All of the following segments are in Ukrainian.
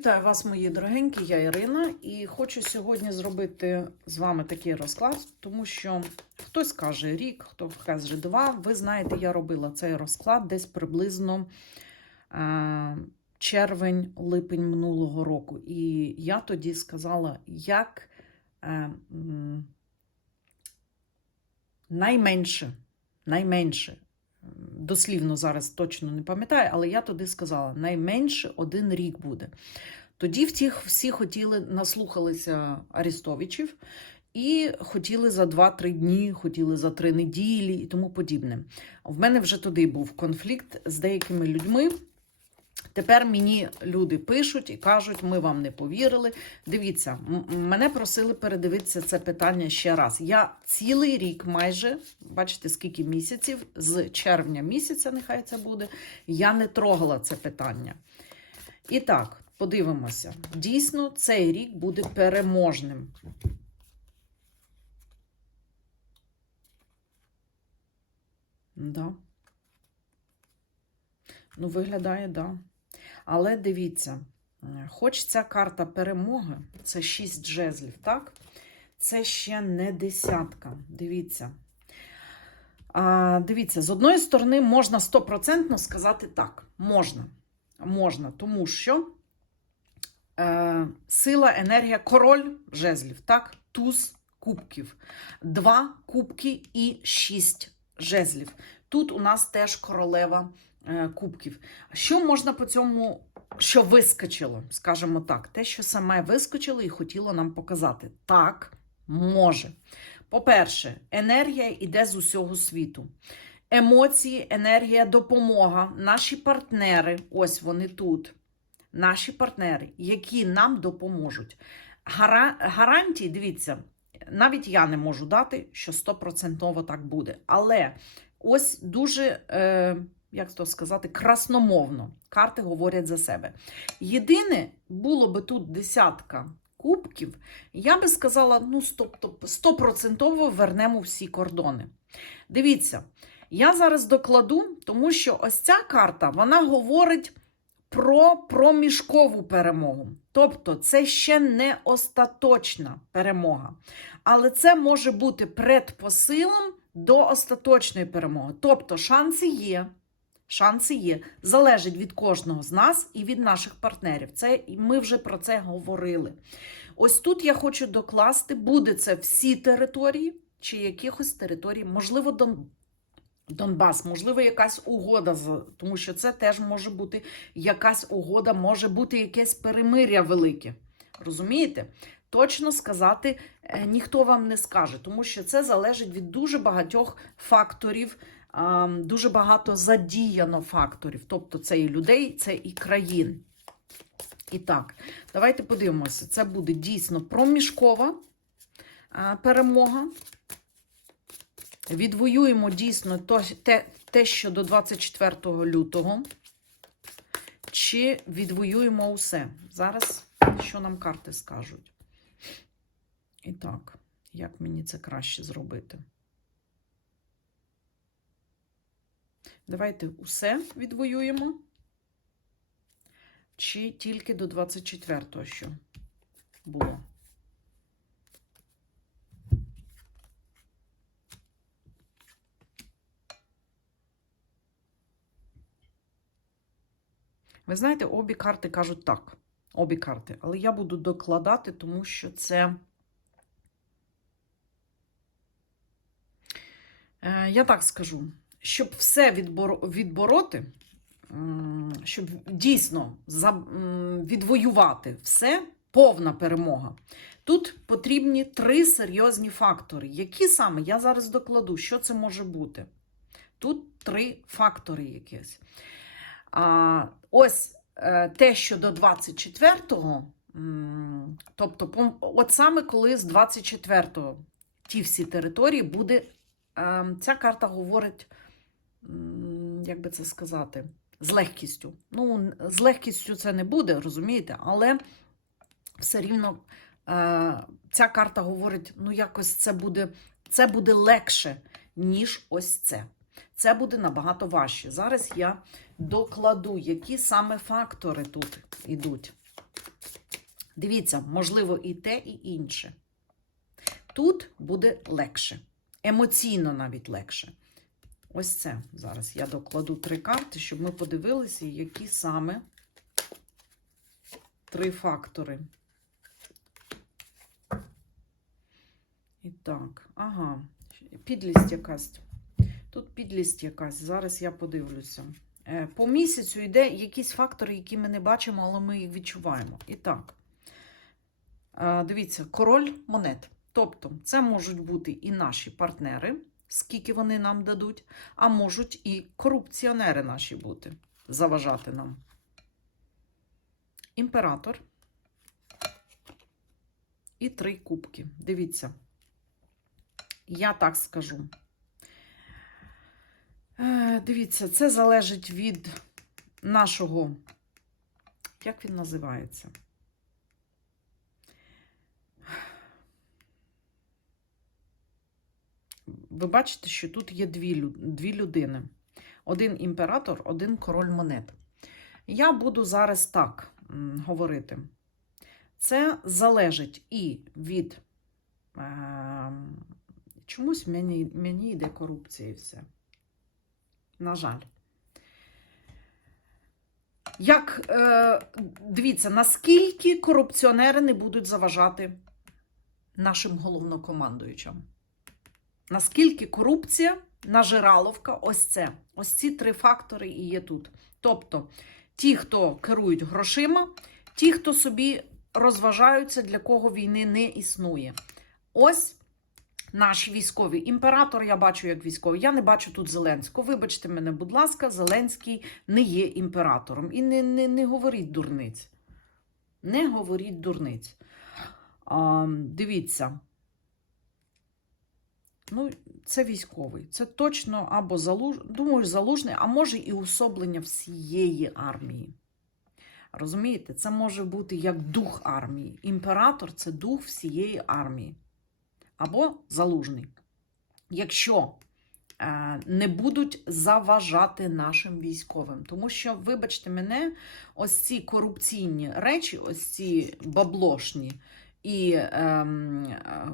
Вітаю вас, мої дорогенькі, я Ірина, і хочу сьогодні зробити з вами такий розклад, тому що хтось каже рік, хто каже два. Ви знаєте, я робила цей розклад десь приблизно е, червень-липень минулого року. І я тоді сказала, як е, найменше, найменше. Дослівно зараз точно не пам'ятаю, але я туди сказала: найменше один рік буде. Тоді втіх всі хотіли, наслухалися Арестовичів і хотіли за 2-3 дні, хотіли за 3 неділі і тому подібне. В мене вже туди був конфлікт з деякими людьми. Тепер мені люди пишуть і кажуть, ми вам не повірили. Дивіться, мене просили передивитися це питання ще раз. Я цілий рік, майже, бачите, скільки місяців, з червня місяця, нехай це буде, я не трогала це питання. І так, подивимося. Дійсно, цей рік буде переможним. Да. Ну, виглядає, да. Але дивіться, е, хоч ця карта перемоги, це 6 джезлів, так? Це ще не десятка. Дивіться. А, Дивіться, з одної сторони, можна стопроцентно сказати так. Можна. Можна, тому що е, сила, енергія, король жезлів, так? Туз кубків. Два кубки і шість жезлів. Тут у нас теж королева кубків. Що можна по цьому, що вискочило, скажімо так, те, що саме вискочило і хотіло нам показати. Так, може. По-перше, енергія йде з усього світу. Емоції, енергія, допомога, наші партнери, ось вони тут. Наші партнери, які нам допоможуть. Гара... Гарантії, дивіться, навіть я не можу дати, що стопроцентово так буде. Але ось дуже, е, як то сказати, красномовно карти говорять за себе. Єдине, було би тут десятка кубків, я би сказала, ну, стопроцентово вернемо всі кордони. Дивіться, я зараз докладу, тому що ось ця карта, вона говорить про проміжкову перемогу. Тобто, це ще не остаточна перемога. Але це може бути предпосилом до остаточної перемоги. Тобто, шанси є. Шанси є. Залежить від кожного з нас і від наших партнерів. Це ми вже про це говорили. Ось тут я хочу докласти, буде це всі території чи якихось територій, можливо, Дон... Донбас, можливо, якась угода, тому що це теж може бути якась угода, може бути якесь перемиря велике. Розумієте? Точно сказати е, ніхто вам не скаже, тому що це залежить від дуже багатьох факторів, дуже багато задіяно факторів. Тобто це і людей, це і країн. І так, давайте подивимося. Це буде дійсно проміжкова перемога. Відвоюємо дійсно те, те, що до 24 лютого. Чи відвоюємо усе? Зараз що нам карти скажуть? І так, як мені це краще зробити? Давайте усе відвоюємо. Чи тільки до 24-го що було? Ви знаєте, обі карти кажуть так. Обі карти. Але я буду докладати, тому що це. Е, Я так скажу, щоб все відбороти, щоб дійсно відвоювати все, повна перемога. Тут потрібні три серйозні фактори. Які саме? Я зараз докладу, що це може бути. Тут три фактори якісь. А, ось е, те, що до 24-го, тобто, от саме коли з 24-го ті всі території буде, е, ця карта говорить, як би це сказати, з легкістю. Ну, з легкістю це не буде, розумієте, але все рівно е, ця карта говорить, ну, якось це буде, це буде легше, ніж ось це. Це буде набагато важче. Зараз я докладу, які саме фактори тут йдуть. Дивіться, можливо, і те, і інше. Тут буде легше. Емоційно навіть легше. Ось це зараз я докладу три карти, щоб ми подивилися, які саме три фактори. І так, ага, підлість якась. Тут підлість якась. Зараз я подивлюся. Е, По місяцю йде якісь фактори, які ми не бачимо, але ми їх відчуваємо. І так, е, дивіться, король монет. Тобто, це можуть бути і наші партнери, скільки вони нам дадуть, а можуть і корупціонери наші бути, заважати нам. Імператор. І три кубки. Дивіться. Я так скажу. Е, Дивіться, це залежить від нашого. Як він називається? Ви бачите, що тут є дві, дві людини: один імператор, один король монет. Я буду зараз так говорити. Це залежить і від. Е, чомусь мені, мені йде корупція і все. На жаль. Як е, дивіться, наскільки корупціонери не будуть заважати нашим головнокомандуючим? Наскільки корупція, нажираловка, ось це. Ось ці три фактори і є тут. Тобто, ті, хто керують грошима, ті, хто собі розважаються, для кого війни не існує. Ось наші військові. Імператор я бачу як військовий. Я не бачу тут Зеленського. Вибачте мене, будь ласка, Зеленський не є імператором. І не, не, не говоріть дурниць. Не говоріть дурниць. А, дивіться. Ну, це військовий. Це точно або залуж... думаю, залужний, а може і особлення всієї армії. Розумієте, це може бути як дух армії. Імператор це дух всієї армії. Або залужний. Якщо е, не будуть заважати нашим військовим. Тому що, вибачте мене, ось ці корупційні речі, ось ці баблошні, і ем, е,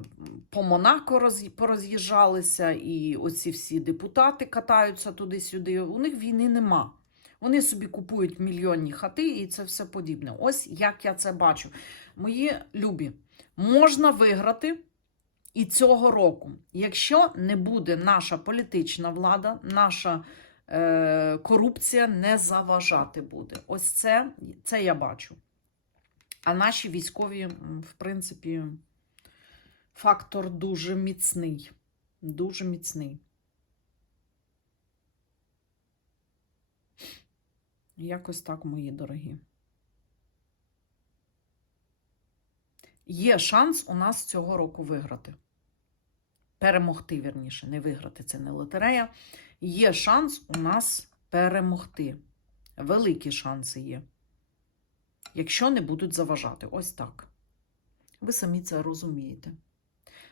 по Монако роз, пороз'їжджалися, і оці всі депутати катаються туди-сюди. У них війни нема. Вони собі купують мільйонні хати і це все подібне. Ось як я це бачу. Мої любі, можна виграти і цього року, якщо не буде наша політична влада, наша е, корупція не заважати буде. Ось це, це я бачу. А наші військові, в принципі, фактор дуже міцний. Дуже міцний. Якось так, мої дорогі. Є шанс у нас цього року виграти. Перемогти, вірніше, не виграти це не лотерея. Є шанс у нас перемогти. Великі шанси є. Якщо не будуть заважати. Ось так. Ви самі це розумієте.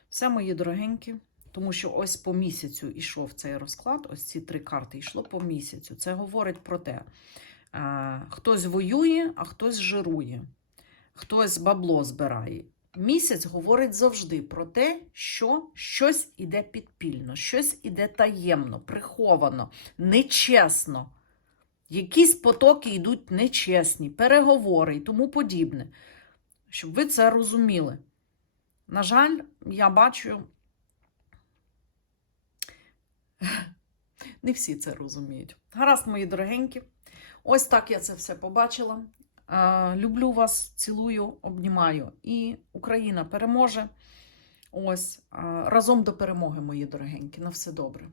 Все, мої дорогенькі, тому що ось по місяцю йшов цей розклад, ось ці три карти йшло по місяцю. Це говорить про те, е, хтось воює, а хтось жирує, хтось бабло збирає. Місяць говорить завжди про те, що щось іде підпільно, щось іде таємно, приховано, нечесно. Якісь потоки йдуть нечесні, переговори і тому подібне. Щоб ви це розуміли. На жаль, я бачу, не всі це розуміють. Гаразд, мої дорогенькі. Ось так я це все побачила. Е, Люблю вас, цілую, обнімаю. І Україна переможе. Ось е, разом до перемоги, мої дорогенькі. На все добре.